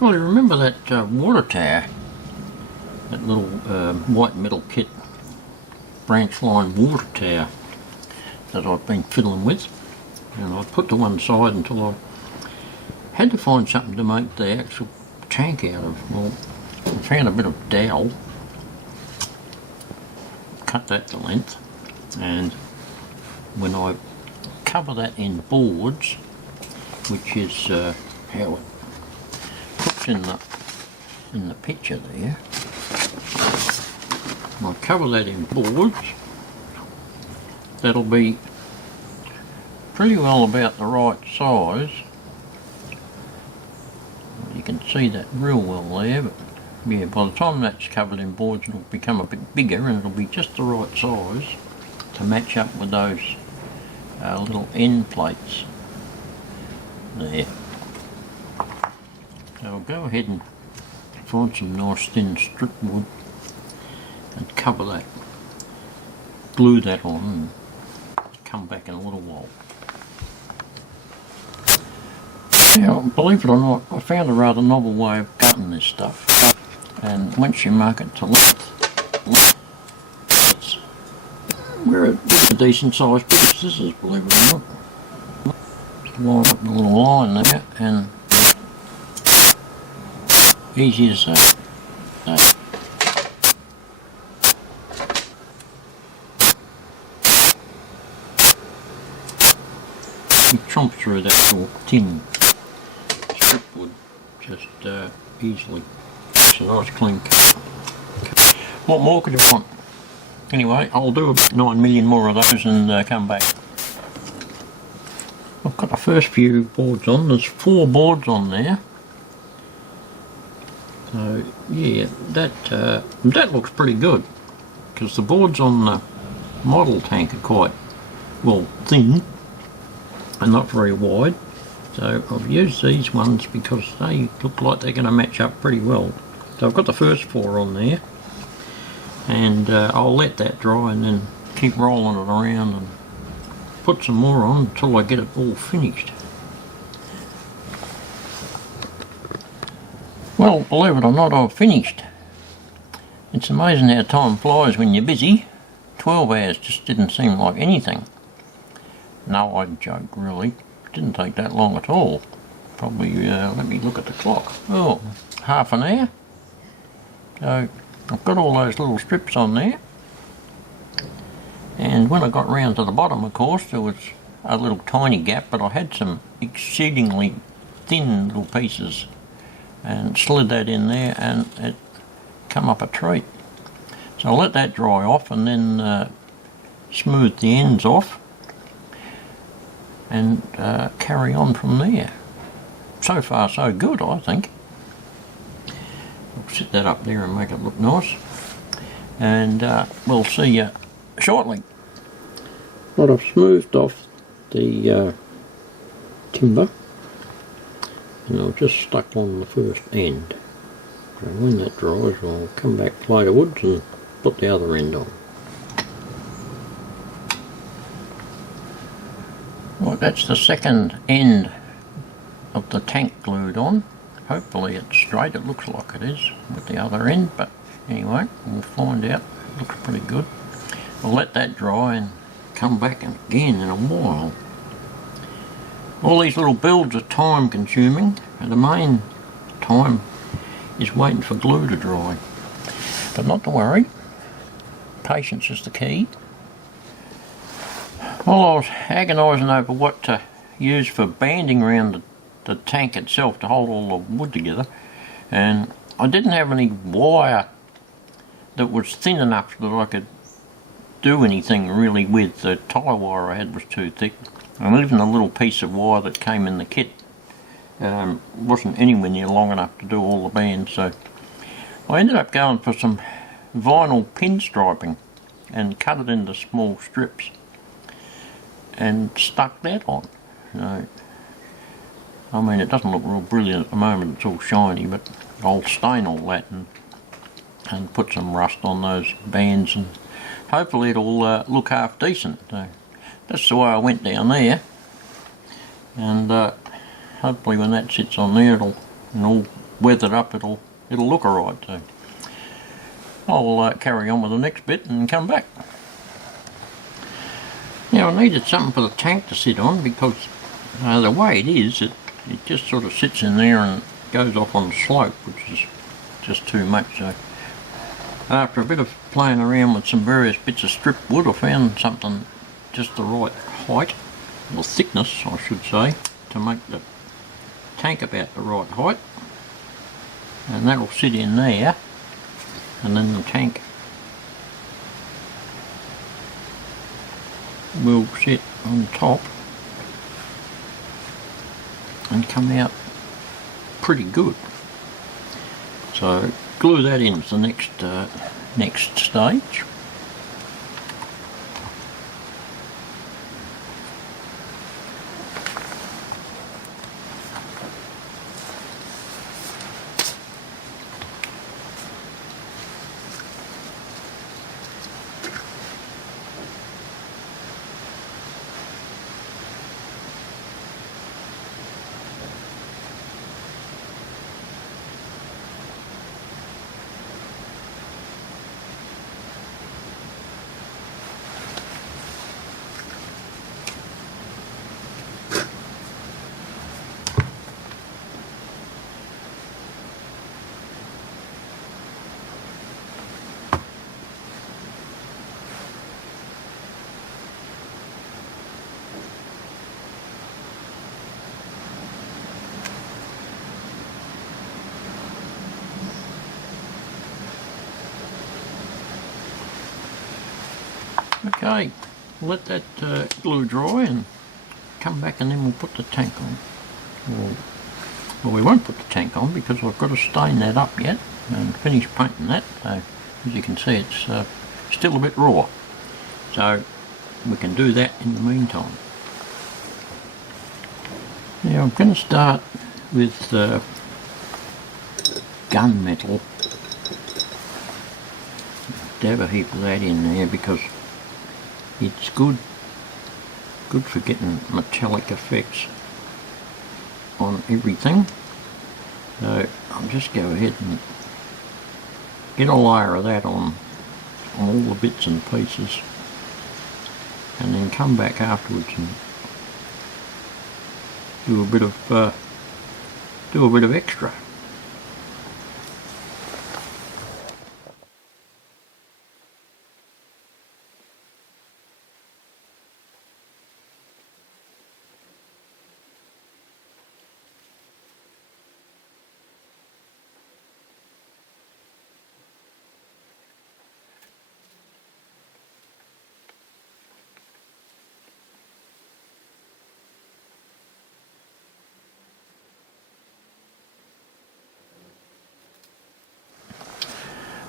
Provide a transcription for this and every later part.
Well, you remember that water tower, that little white metal kit branch line water tower that I've been fiddling with, and I put to one side until I had to find something to make the actual tank out of. Well, I found a bit of dowel, cut that to length, and when I cover that in boards, which is how it looks in the picture there, I cover that in boards, that'll be pretty well about the right size. You can see that real well there, but yeah, by the time that's covered in boards it'll become a bit bigger and it'll be just the right size to match up with those little end plates there. So I'll go ahead and find some nice thin strip wood and cover that, glue that on, and come back in a little while. Now, believe it or not, I found a rather novel way of cutting this stuff, and once you mark it to length, we're at a decent sized piece of scissors, believe it or not. Just line up the little line there, and easy as that. You chomp through that little tin strip wood just easily. It's a nice clean cut. What more could you want? Anyway, I'll do 9 million more of those and come back. I've got the first few boards on. There's 4 boards on there. So yeah, that looks pretty good, because the boards on the model tank are quite, well, thin and not very wide. So I've used these ones because they look like they're going to match up pretty well. So I've got the first 4 on there, and I'll let that dry and then keep rolling it around and put some more on until I get it all finished. Well, believe it or not, I've finished. It's amazing how time flies when you're busy. 12 hours just didn't seem like anything. No, I joke, really. It didn't take that long at all. Probably, let me look at the clock. Oh, half an hour. So, I've got all those little strips on there. And when I got round to the bottom, of course, there was a little tiny gap, but I had some exceedingly thin little pieces and slid that in there, and it come up a treat. So I'll let that dry off and then smooth the ends off and carry on from there. So far so good, I think. I'll sit that up there and make it look nice, and we'll see you shortly. Right, I've smoothed off the timber, and I've just stuck on the first end. So when that dries, I'll come back to later woods and put the other end on. Well, that's the second end of the tank glued on. Hopefully it's straight. It looks like it is with the other end, but anyway, we'll find out. It looks pretty good. I'll let that dry and come back again in a while. All these little builds are time consuming, and the main time is waiting for glue to dry. But not to worry, patience is the key. While I was agonising over what to use for banding around the tank itself to hold all the wood together, and I didn't have any wire that was thin enough that I could do anything really with. The tie wire I had was too thick, and even the little piece of wire that came in the kit wasn't anywhere near long enough to do all the bands. So I ended up going for some vinyl pinstriping and cut it into small strips and stuck that on. I mean, it doesn't look real brilliant at the moment, it's all shiny, but I'll stain all that and put some rust on those bands, and hopefully it'll look half decent. So that's the way I went down there, and hopefully when that sits on there it'll all weathered up, it'll look alright. So I'll carry on with the next bit and come back. Now I needed something for the tank to sit on because the way it is, it just sort of sits in there and goes off on the slope, which is just too much. So after a bit of playing around with some various bits of strip wood, I found something just the right height, or thickness I should say, to make the tank about the right height. And that'll sit in there, and then the tank will sit on top and come out pretty good. So glue that in to the next stage. Okay, let that glue dry and come back, and then we'll put the tank on. Well, we won't put the tank on because I've got to stain that up yet and finish painting that. So as you can see, it's still a bit raw. So we can do that in the meantime. Now I'm going to start with gunmetal. Dab a heap of that in there because it's good for getting metallic effects on everything. So I'll just go ahead and get a layer of that on all the bits and pieces, and then come back afterwards and do a bit of extra.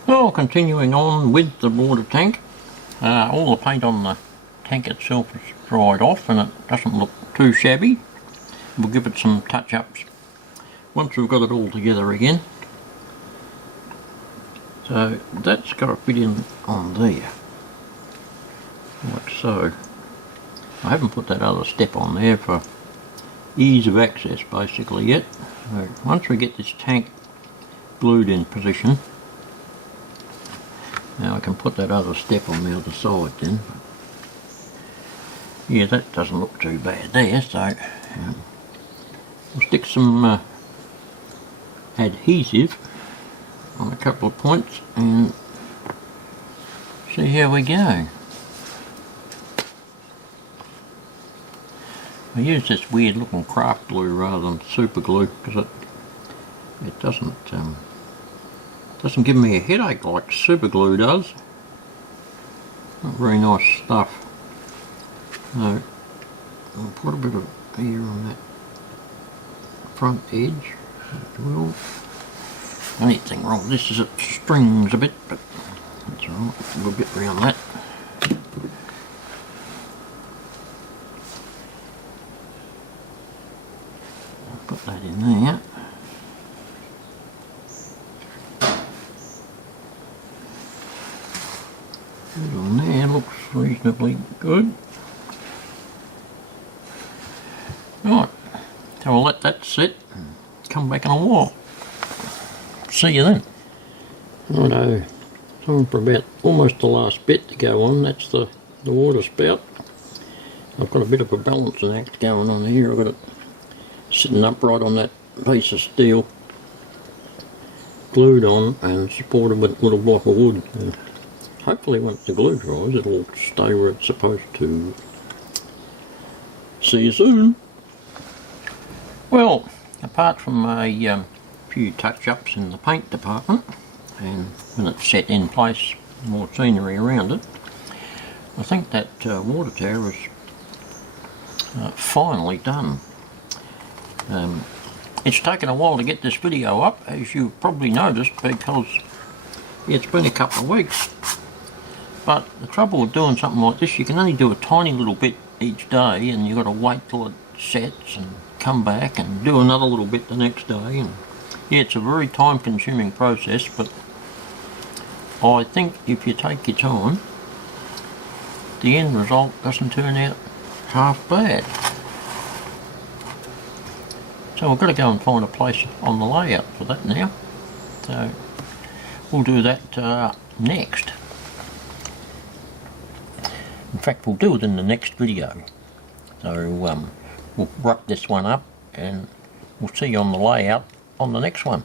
Well, continuing on with the water tank, all the paint on the tank itself is dried off and it doesn't look too shabby. We'll give it some touch-ups once we've got it all together again. So that's got to fit in on there, like so. I haven't put that other step on there for ease of access basically yet. So once we get this tank glued in position, now I can put that other step on the other side then. Yeah, that doesn't look too bad there, so we'll stick some adhesive on a couple of points and see how we go. I use this weird looking craft glue rather than super glue because it doesn't give me a headache like super glue does. Not very nice stuff. So I'll put a bit of air on that front edge as well. Only thing wrong with this is it strings a bit, but that's alright, we'll get around that. I'll put that in there. That on there looks reasonably good. Right, so I'll let that sit and come back in a while. see you then. Righto, time for about almost the last bit to go on. That's the water spout. I've got a bit of a balancing act going on here. I've got it sitting upright on that piece of steel, glued on and supported with a little block of wood. And hopefully once the glue dries it'll stay where it's supposed to. See you soon. Well, apart from a few touch-ups in the paint department, and when it's set in place, more scenery around it, I think that water tower is finally done. It's taken a while to get this video up, as you've probably noticed, because it's been a couple of weeks. But the trouble with doing something like this, you can only do a tiny little bit each day, and you've got to wait till it sets and come back and do another little bit the next day. And yeah, it's a very time-consuming process, but I think if you take your time, the end result doesn't turn out half bad. So we've got to go and find a place on the layout for that now. So we'll do that next. In fact, we'll do it in the next video. So we'll wrap this one up and we'll see you on the layout on the next one.